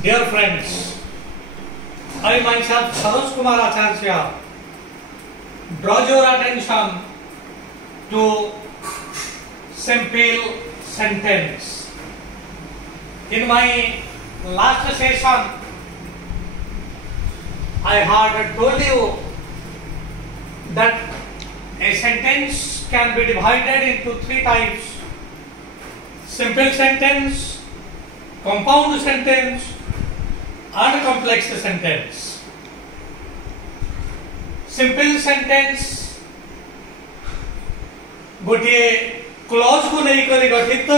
Dear friends, I myself, Saroj Kumar Acharya, draw your attention to simple sentence. In my last session, I had told you that a sentence can be divided into three types: simple sentence, compound sentence, and complex sentence. Simple sentence गोटे clause को नहीं करी गठित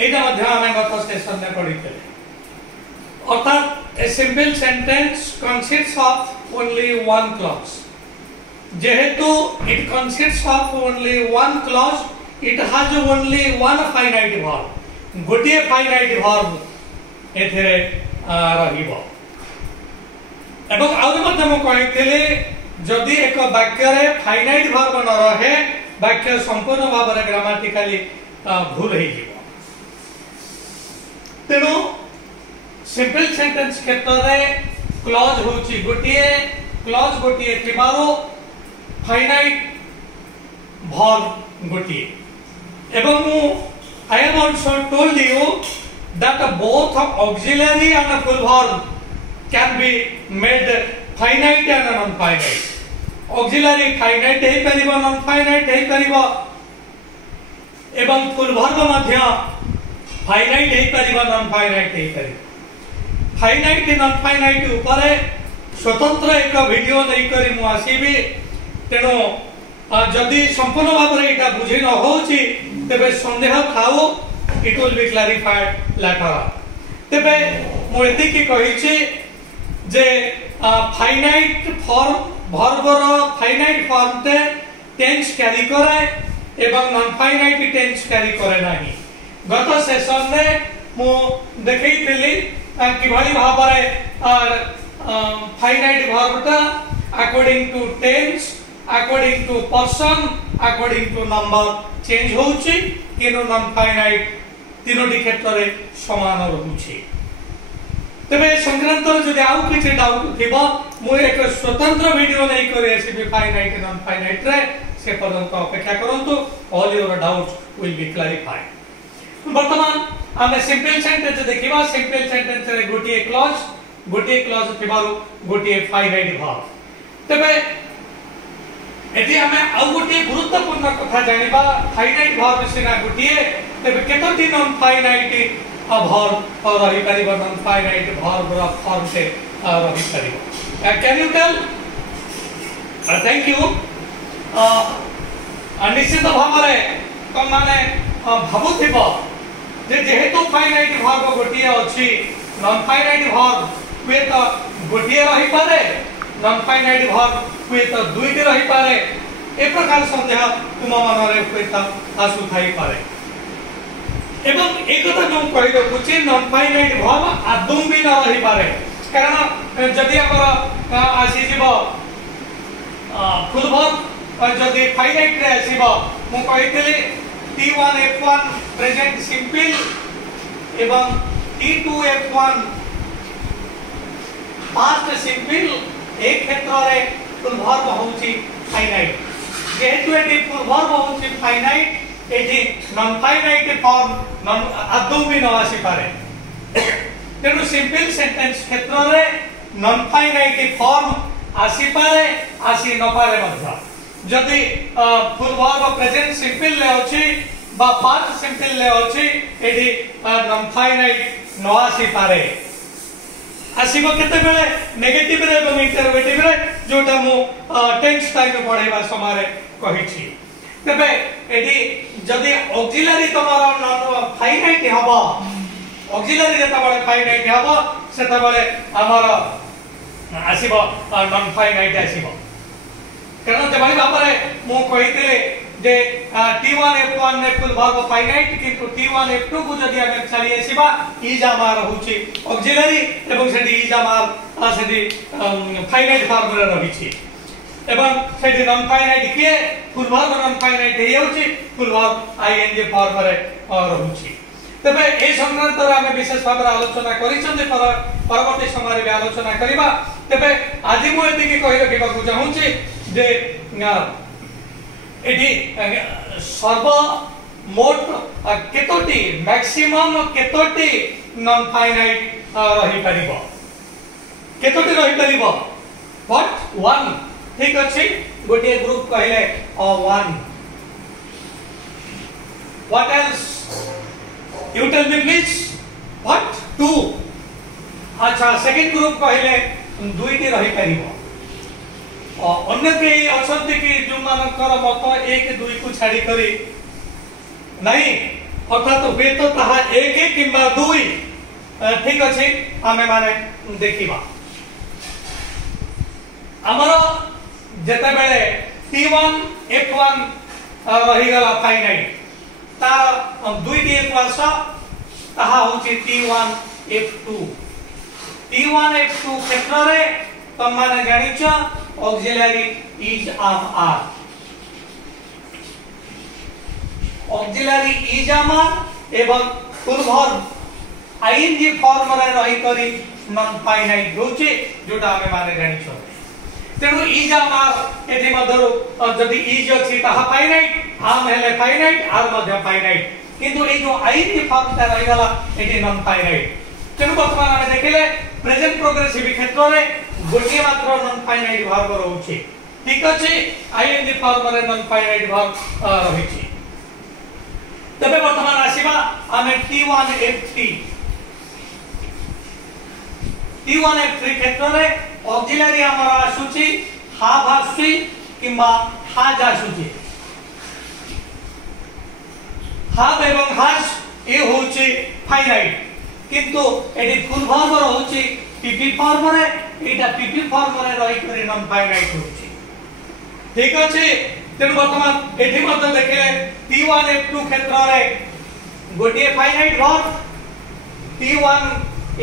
एटा मध्य आमे गत session में पढ़िते अर्थात a simple sentence consists of only one clause जेहेतु it consists of only one clause it has only one finite verb गोटे फाइनाइट वर्ब एथरे रहिबो एवं आउर मध्य म कहितले जदि एक वाक्य रे फाइनाइट वर्ब न रहे वाक्य संपूर्ण भाव में ग्रामाटिकली भूल हो जीवो तेणु सिंपल सेंटेंस क्षेत्र में क्लॉज होची गोटिए थिबारो फाइनाइट वर्ब गोटिए एवं I am also told you that both auxiliary and full verb can be made finite and non-finite. Auxiliary finite है परिबा non-finite है परिबा एवं full verb मध्य finite है परिबा non-finite है परिबा finite non-finite ऊपर स्वतंत्र एक वीडियो नहीं करी मु आसीबी तेनो जदि संपूर्ण भाव रे एटा बुझी न होची तेबे संदेह थाओ it will be clarified later तेबे मु एति की कहिछि जे फाइनाइट फॉर्म वर्ब रो फाइनाइट फॉर्म ते टेंस कैरी करे एवं नॉन फाइनाइट टेंस कैरी करे नाही गत सेशन में मु देखैतिली कि भली भाव रे फाइनाइट वर्ब ता according to tense according to person according to number change होउची किनो नॉन फाइनाइट तीनोटी क्षेत्र रे समान रहउची तबे संक्रांत जदि आउ किछि डाउट थिबो मु एक स्वतंत्र वीडियो नै करे एसीबी फाइनाइट नॉन फाइनाइट रे से पर्यंत अपेक्षा करंतु all your doubts will be clarified वर्तमान हमें सिंपल सेंटेंस देखिबा सिंपल सेंटेंस रे गोटिए क्लॉज थिबारु गोटिए फाइनाइट वर्ब तबे एति हमें आउ गोटे गुरुत्वपूर्ण कथा जानिबा फाइनाइट वर्ब सिना गोटिए तबे केतोटी नॉन फाइनाइट वर्ब रही परिबा नॉन फाइनाइट वर्ब रा फॉर्म से रही परिबा can you tell thank you निश्चित भाव रे कोन माने भाबुथिबो जे जेहेतु फाइनाइट वर्ब गोटिए अछि नॉन फाइनाइट वर्ब वे तो गोटिए रही पारे नॉन फाइनाइट वर्ब हुए तो दुईटी रही पारे ए प्रकार संदेह तुम मन रे हुए तो आसु थाई पारे एवं एक कथा जो कहि रखुची नॉन फाइनाइट वर्ब आदम भी न रही पारे कारण जदि हमर आसी जीवो फुल वर्ब जदि फाइनाइट रे आसीबो मु कहितली T1 F1 प्रेजेंट सिंपल एवं T2 F1 पास्ट सिंपल एक क्षेत्र रे फुल वर्ब होउची फाइनाइट जेहेतु एटी फुल वर्ब होउची फाइनाइट एटी नॉन फाइनाइट फॉर्म नॉन आदम भी न आसी पारे तेनु सिंपल सेंटेंस क्षेत्र रे नॉन फाइनाइट फॉर्म आसी पारे आसी न पारे मध्य जदि फुल वर्ब प्रेजेंट सिंपल ले अछि बा पास्ट सिंपल ले अछि एटी नॉन फाइनाइट न आसी पारे आसीबो केते बेले नेगेटिव रे एवं इंटरोगेटिव रे जोटा मु टेंस टाइम पढाइबा समय रे कहिछि तबे एडी जदी ऑक्सिलरी तमर नॉन फाइनाइट हबो ऑक्सिलरी रे तबले फाइनाइट हबो सेता बेले हमर आसीबो नॉन फाइनाइट आसीबो कारण जबली बापरे मु कहितले जे T1 F1 ने फुल वर्ब फाइनाइट किंतु T1 F2 को जदि हम चली आसीबा इज आमार होची ऑक्सिलरी एवं सेडी इज आमार सेडी फाइनाइट वर्ब रे रहिछि एवं सेडी नॉन फाइनाइट के फुल वर्ब नॉन फाइनाइट हे होची फुल वर्ब आईएनजी फॉर्म रे रहुछि तबे ए संक्रांत रे आमे विशेष भाव आलोचना करिसंते परवर्ती समय रे आलोचना करिबा। तबे आदि मु एति की कहि रखिबा को चाहू छी जे एठी सर्व मोट केतोटी मैक्सिमम केतोटी नॉन फाइनाइट रही परिबो, केतोटी रही परिबो व्हाट 1 ठीक अछि। गोटे ग्रुप कहले 1 what else you tell me please what 2 अच्छा सेकंड ग्रुप कहले 2 टी रही परिबो। अन्य के असंति की जो मानकर मत 1 2 को छाडी करी नहीं अर्थात वे तो ताहा 1 किंबा 2 ठीक अछि आमे माने देखिबा। हमरो जेते बेले T1 F1 रही गला फाइनाइट ता 2 टी प्लस ताहा होची T1 F2 T1 F2 क्षेत्र रे त माने जानिछ ऑक्सिलरी इज आम आर ऑक्सिलरी इज आम आर एवं फुल वर्ब आईएनजी फॉर्म रे रही करी नॉन फाइनाइट होची जोटा हमें माने जानिछ। तेनु इज आम आर एथि मधरु जदि इज अछि ताहा फाइनाइट आम हेले फाइनाइट आर मध्य फाइनाइट किंतु ए जो आईएनजी फॉर्म ता रही गला एथि नॉन फाइनाइट। तेनु वर्तमान हमें देखिले प्रेजेंट प्रोग्रेसिव क्षेत्र रे गोटे मात्र नॉन फाइनाइट वर्ब रहउछि ठीक अछि आईएनजी फॉर्म रे नॉन फाइनाइट वर्ब रहिछि। तबे वर्तमान आसीबा हमें T1 F3 क्षेत्र रे ऑक्सिलरी हमरा आसुछि हाव आसुछि किंबा हाज आसुछि। हाव एवं हाज ए होछि फाइनाइट किंतु एडी फुल वर्ब रहउछि पीपी फॉर्म रे एटा पीपी फॉर्म रे रही करी नॉन फाइनाइट होछि ठीक अछि। तेनु वर्तमान एठी मत देखिले T1 F2 क्षेत्र रे गोटे फाइनाइट वर्ब T1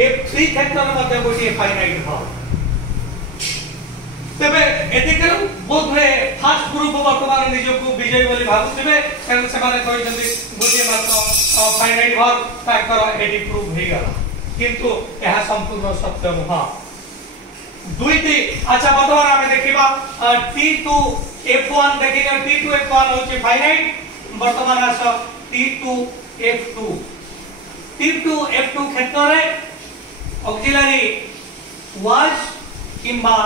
F3 क्षेत्र रे मते गोटे फाइनाइट वर्ब। तबे एदिके बोध हुए फास्ट ग्रुप वर्तमान निजो को विजय बोली भाबुथिबे कारण से माने कहिसंती गोटे मात्र फाइनाइट वर्ब ताकर एडी प्रूव हे गला किंतु यह संपूर्ण सत्य नुहा। दुईटी अच्छा वर्तमान हमें देखिबा T2 F1 देखिबा T2 F1 होची फाइनाइट वर्तमान आस T2 F2 क्षेत्र रे ऑक्सिलरी वाज किंबा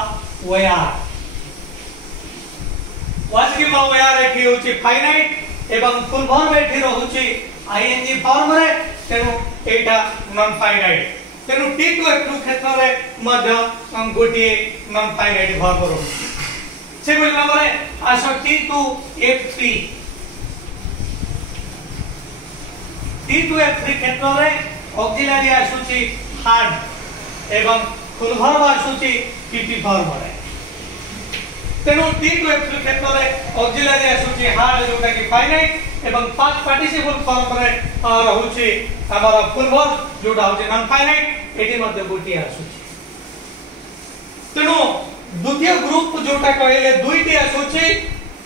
वेयर एठी होची फाइनाइट एवं फुल वर्ब एठी रहउची आईएनजी फॉर्म रे तेनु एटा नॉन फाइनाइट। तेनु T2 F2 क्षेत्र रे मध्य गोटे नॉन फाइनाइट वर्ब रहउची से बोलला माने आस T2 F3 क्षेत्र रे ऑक्सिलरी आसुची हार्ड एवं फुल वर्ब आसुची पीपी फॉर्म रे। तेनु T2 F3 क्षेत्र रे ऑक्सिलरी आसुची हार्ड जोटा कि फाइनाइट एवं पास्ट पार्टिसिपल फॉर्म रे रहउची हमर फुल वर्ब जोटा होची नॉन फाइनाइट एटी मध्ये गोटी आसुची। तेनु द्वितीय ग्रुप जोटा कहले दुईटी आसुची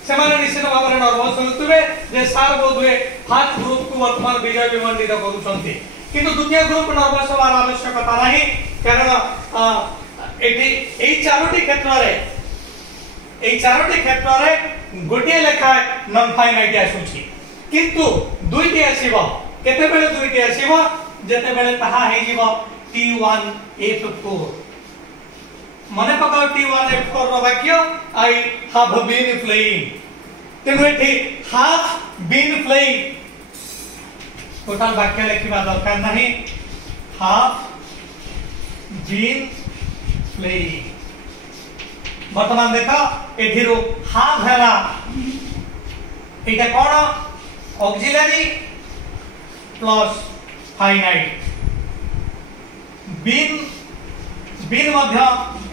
सेमाने निश्चित भाव में नर्वस होतुबे जे सार बोधुए फास्ट ग्रुप को वर्तमान विजय विमंडित करूछंती किंतु द्वितीय ग्रुप नर्वस होवार आवश्यकता नाही कारण एटी एई चारोटी क्षेत्र रे गोटे लेखा नॉन फाइनाइट आसुची किंतु दुईटी आसीबो केते बेले दुईटी आसीबो जेते बेले ताहा हे जीवो T1 F4 मने पकाओ T1 F4 रो वाक्य आई हैव बीन प्लेइंग तेनु एठी हैव बीन प्लेइंग टोटल वाक्य लिखिबा दरकार नाही हैव बीन प्लेइंग। वर्तमान देखो एठिरो हैव हैला एटा कोन ऑक्सिलरी प्लस फाइनाइट बीन मध्य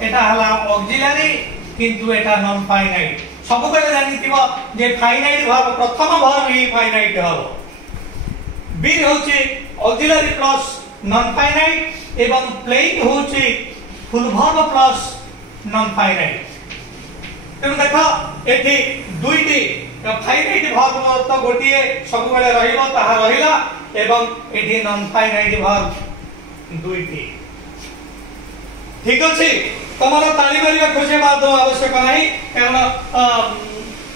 एटा हला ऑक्सिलरी किंतु एटा नॉन फाइनाइट सब बेले जानिथिबो जे फाइनाइट वर्ब प्रथम वर्ब ही फाइनाइट हबो बीन होची ऑक्सिलरी प्लस नॉन फाइनाइट एवं प्लेइंग होची full verb plus non finite. तेनु देखो एठी दुईटी फाइनाइट वर्ब तो गोटिए सब बेले रहिबो ताहा रहिला एवं एठी नॉन फाइनाइट वर्ब दुईटी ठीक अछि तमरो ताली मारिबा खोजे बाद आवश्यक नाही कारण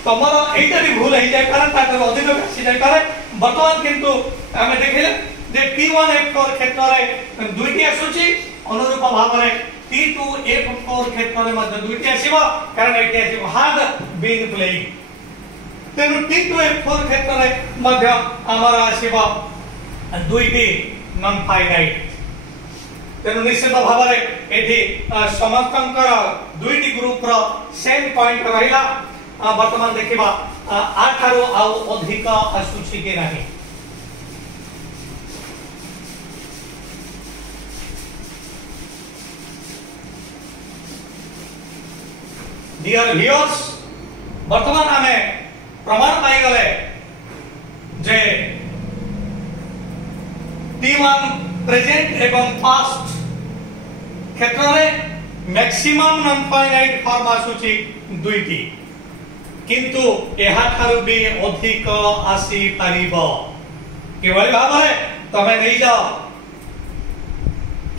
तमरो एटा भी भूल है जाय कारण ताकर अधिक कासी जाय पारे वर्तमान किंतु हमें देखिले जे P1F4 क्षेत्र रे दुईटी आसुची अनुरूप भाव रे P2F4 क्षेत्र रे मध्य दुईटी आसीबो कारण एटी आसीबो had been playing तेनु T2F4 क्षेत्र रे मध्य हमर आसीबो दुईटी नॉन फाइनाइट तेनु निश्चित भाव रे एठी समस्तंकर दुईटी ग्रुप रो सेम पॉइंट रहिला वर्तमान देखिबा आठारो आउ अधिक आसुची के नाही डियर व्यूअर्स वर्तमान हमें प्रमाण पाई गले जे T1 प्रेजेंट एवं पास्ट क्षेत्र रे मैक्सिमम नॉन फाइनाइट फॉर्म आसुची दुईटी किंतु एहा थारु भी अधिक आसी पारिबो केवल भाव रे तमे नै जाओ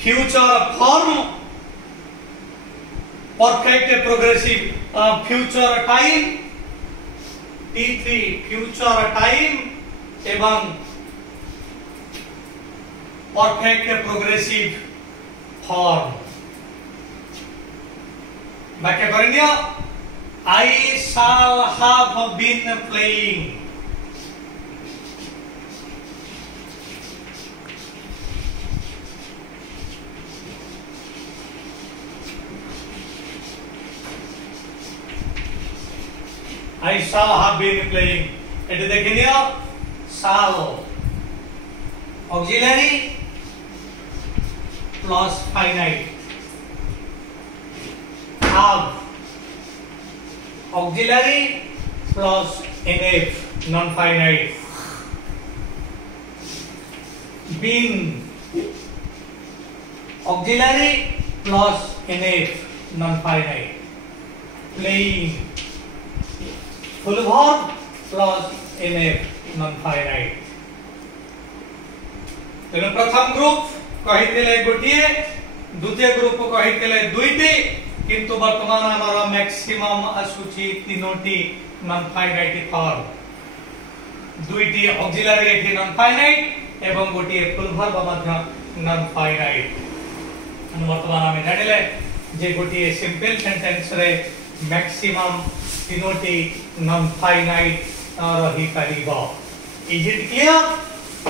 future form perfect progressive future time T3 future time एवं परफेक्ट प्रोग्रेसिव फॉर्म वाक्य करेंगे I shall have been playing I shall have been playing एटे देखिए shall auxiliary plus finite have auxiliary plus nf non finite been auxiliary plus nf non finite playing full verb plus nf non finite तेनु प्रथम group कहितले गोटिए द्वितीय group कहितले दुईटी किंतु वर्तमान हमर maximum आसुची तीनोटी non finite form दुईटी ऑक्सिलरी एठी नॉन फाइनाइट एवं गोटिए फुल वर्ब मध्य नॉन फाइनाइट वर्तमान हम जानिले जे गोटिए सिंपल सेंटेंस रे मैक्सिमम तीनोटी नॉन फाइनाइट रही परिबो is it clear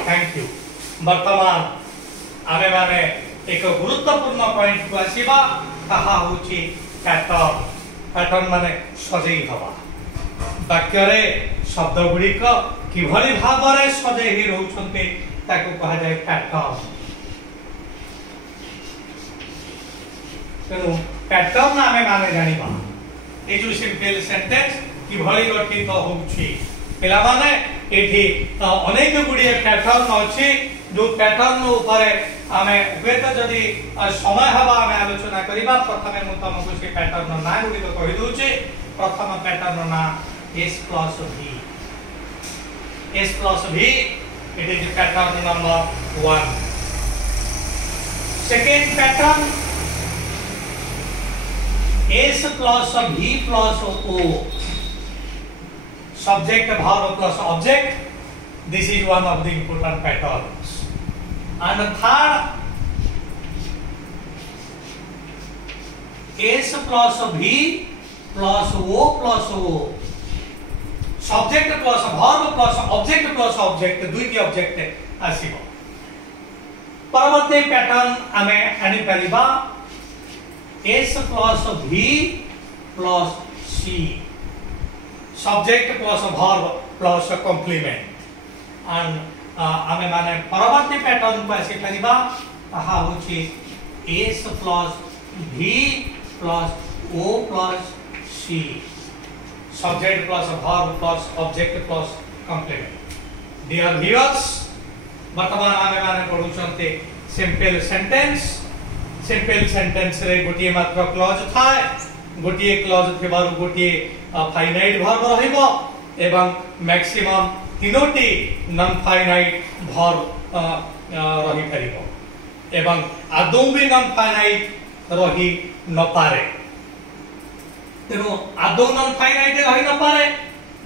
thank you वर्तमान आमे माने एक गुरुत्वपूर्ण पॉइंट को आसीबा ताहा होची पैटर्न पैटर्न माने सजेई हवा वाक्य रे शब्द गुडी को किभली भाव रे सजेई रहउछन्ते ताको कहा जाय पैटर्न तेनु पैटर्न आमे माने जानिबा ए जो सिंपल सेंटेंस किभली गठित होउची पिला माने एठी अनेक गुडी पैटर्न अछि जो पैटर्न ऊपर आमे वेत जदी समय हवा आमे आलोचना करिबा प्रथमे मु तुमको से पैटर्न ना गुडी को कहि दोचे प्रथम पैटर्न ना s plus v it is pattern number 1 second pattern s plus v plus o subject verb plus object this is one of the important patterns and the third s plus v plus o subject plus verb plus object दुईटी object आसीबो परवर्ती pattern आमे आनि परिबा s plus v plus c subject plus verb plus complement and आमे माने परवर्ती pattern को आसी परिबा ताहा होची s plus v plus o plus c subject plus verb plus object plus complement dear viewers वर्तमान आमे माने पढुचंते सिंपल सेंटेंस रे गोटिए मात्र क्लॉज थाए गोटिए क्लॉज थेबारु गोटिए फाइनाइट वर्ब रहिबो एवं मैक्सिमम तीनोटी नॉन फाइनाइट वर्ब रही परिबो एवं आदौ भी नॉन फाइनाइट रही न पारे तेणु आदौ नॉन फाइनाइट रही न पारे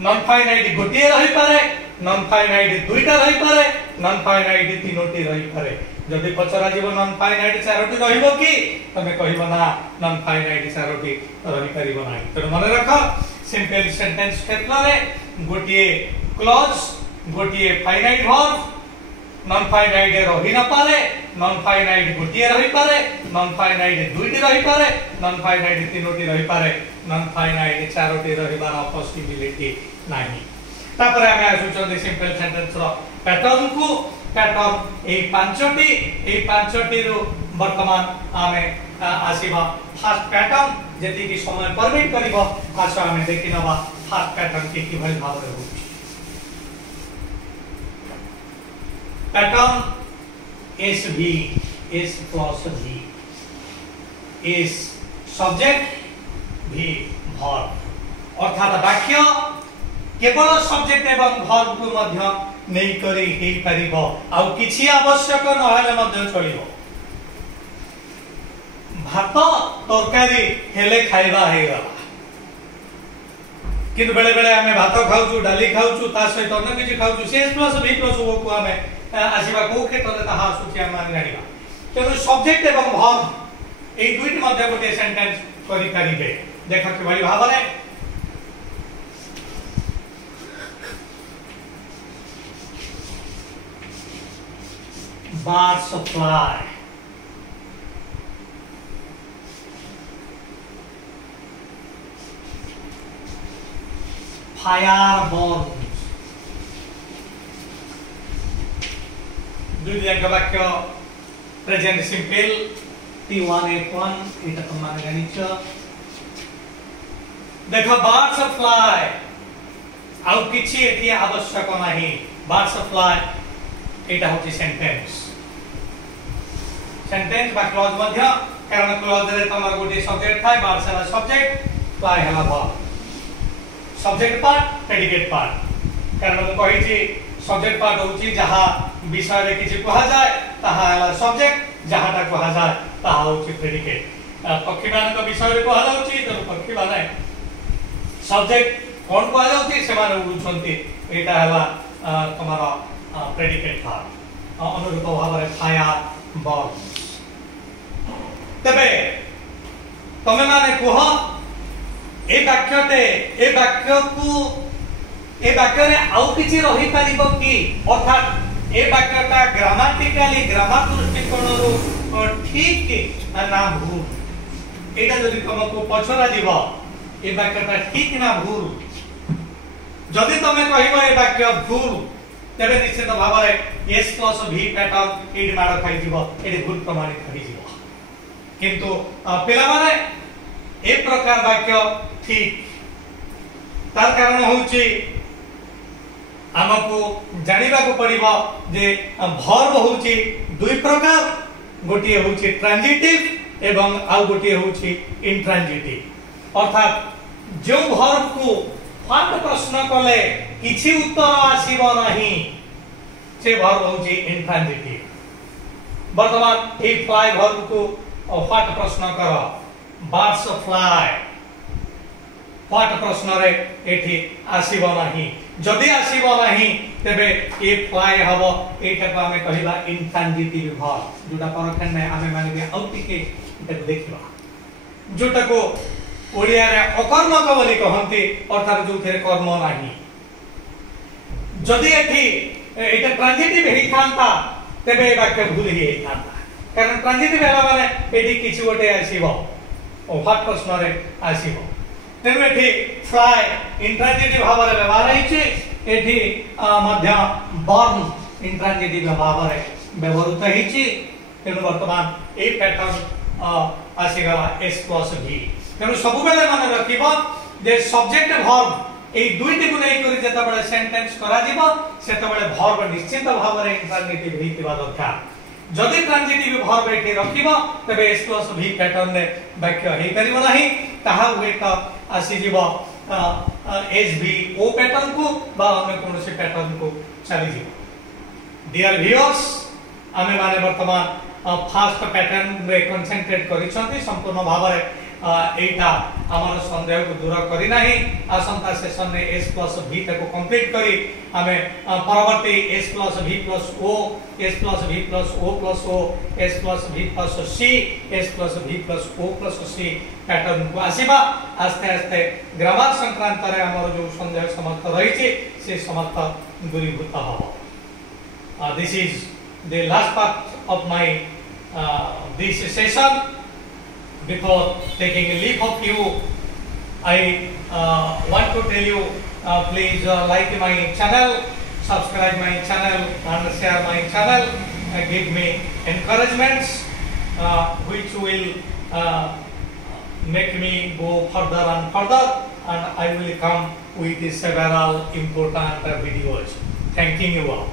नॉन फाइनाइट गोटे रही पारे नॉन फाइनाइट दुईटा रही पारे नॉन फाइनाइट तीनोटी रही पारे जदि पचरा जीव नॉन फाइनाइट चारोटी रहिबो कि तमे कहिबो ना नॉन फाइनाइट चारोटी रही परिबो नाही तेणु मन रख सिंपल सेंटेंस क्षेत्र रे गोटे क्लॉज गोटे फाइनाइट वर्ब नॉन फाइनाइट रही न पारे नॉन फाइनाइट गोटे रही पारे नॉन फाइनाइट दुईटी रही पारे नॉन फाइनाइट तीनोटी रही पारे नॉन फाइनाइट चारोटी रहिबार पॉसिबिलिटी नाही तापर आमे आसुचों सिंपल सेंटेंस रो पैटर्न को पैटर्न ए पांचटी रो वर्तमान आमे आसीबा फर्स्ट पैटर्न जति कि समय परमिट करिवो आसो आमे देखिनबा फर्स्ट पैटर्न के किभल भाव रे होछि पैटर्न एस भी एस प्लस भी एस सब्जेक्ट भी वर्ब अर्थात वाक्य केवल सब्जेक्ट एवं वर्ब को मध्य नहीं करी हे परिबो आ किछि आवश्यक न हेले मध्य चलिबो भात तरकारी हेले खाइबा हेगा किंतु बेले बेले हमें भात खाउछु डाली खाउछु ता सहित अन्य किछि खाउछु सेस प्लस भी प्लस वो को हमें आसीबा को क्षेत्र ताहा सुची हम जानिबा तेनु सब्जेक्ट एवं वर्ब ए दुईट मध्य गोटे सेंटेंस करि करिबे देखा कि भाई भाबरे birds fly fire burns दुई का वाक्य प्रेजेंट सिंपल P1 F1 एटा तुम माने जानिछ देखो birds fly आउ किछि एति आवश्यक नाही birds fly एटा होची सेंटेंस बा क्लॉज मध्य कारण क्लॉज रे तमर गोटे सब्जेक्ट थाय बार सारा सब्जेक्ट फ्लाई हला verb subject part predicate part कारण हम कहि छी सब्जेक्ट पार्ट होची जहा विषय रे किछि कहा जाय ताहा हला सब्जेक्ट जहा ता कहा जाय ताहा होची प्रेडिकेट पक्षी मान को विषय रे कहा जाउची तो पक्षी माने सब्जेक्ट कोन कहा जाउची से माने बुझंती एटा हला तमरा प्रेडिकेट पार्ट अनुरूप भाव रे फायर बर्न तबे तमे माने कह ए वाक्य रे आउ किछि रही परिबो कि अर्थात ए वाक्यटा ग्रामेटिकली ग्रामर दृष्टिकोणरू ठीक ना भूल एटा जदि तुमको पछरा जीव ए वाक्यटा ठीक ना भूल जदि तमे कहिबो ए वाक्य भूल तबे निश्चित भाव रे एस प्लस भी पैटर्न एडी मार खाइ जीव एडी भूल प्रमाणित होई जीव किंतु पिला माने ए प्रकार वाक्य ठीक तार कारण होउची हमको जानिबा को पड़िबो जे वर्ब होउची दुई प्रकार गोटी होउची ट्रांजिटिव एवं आउ गोटी होउची इंट्रांजिटिव अर्थात जो वर्ब को फाट प्रश्न कले किछि उत्तर आसीबो नाही से वर्ब होउची इंट्रांजिटिव वर्तमान ए फ्लाई वर्ब को फाट प्रश्न कर बर्ड्स फ्लाई फाट प्रश्न रे एठी आसीबो नाही जदि आसीबो नाही तबे ए फ्लाई हबो एटा को हमें कहिबा इंट्रांजिटिव वर्ब जोटा परखन में हमें माने के औतिके एटा देखिबा जोटा को ओडिया रे अकर्मक बोली कहंती अर्थात जो थेरे कर्म नाही जदि एठी एटा ट्रांजिटिव हेई थांता तबे वाक्य भूल हेई थांता कारण ट्रांजिटिव हेला माने एठी किछि गोटे आसीबो ओ फाट प्रश्न रे आसीबो तेनु एठी फ्लाई इंट्रांजिटिव भाव रे व्यवहार हिचे एठी मध्य बर्न इंट्रांजिटिव भाव रे व्यवहृत हिचे तेनु वर्तमान ए पैटर्न आसीगला s प्लस v तेनु सब बेले माने रखिबो जे सब्जेक्ट वर्ब ए दुईटी को नै करी जेता बेले सेंटेंस करा जीवो सेता बेले वर्ब निश्चित भाव रे इंट्रांजिटिव हितिबा दरकार जदि ट्रांजिटिव वर्ब एठी रखिबो तबे s प्लस v पैटर्न रे वाक्य हेई परिबो नाही ताहा हुए त आसी जीवो एच भी ओ पैटर्न को बा अन्य कौन से पैटर्न को चली जी डियर व्यूअर्स आमे माने वर्तमान फास्ट पैटर्न रे कंसंट्रेट करिसंती संपूर्ण भाव रे एटा हमर संदेह को दूर करी नाही आसंता सेशन रे s प्लस v को कंप्लीट करी हमें परवर्ती s plus v plus o s plus v plus o plus o s plus v plus c s plus v plus o plus c pattern को आसीबा आस्ते आस्ते ग्रामर संक्रांत रे हमर जो संदेह समाप्त रही छि से समाप्त दूरीभूत हो this is the last part of my this session. Before taking a leave of you, I want to tell you, please like my channel, subscribe my channel, and share my channel. Give me encouragements, which will make me go further and further, and I will come with several important videos. Thanking you all.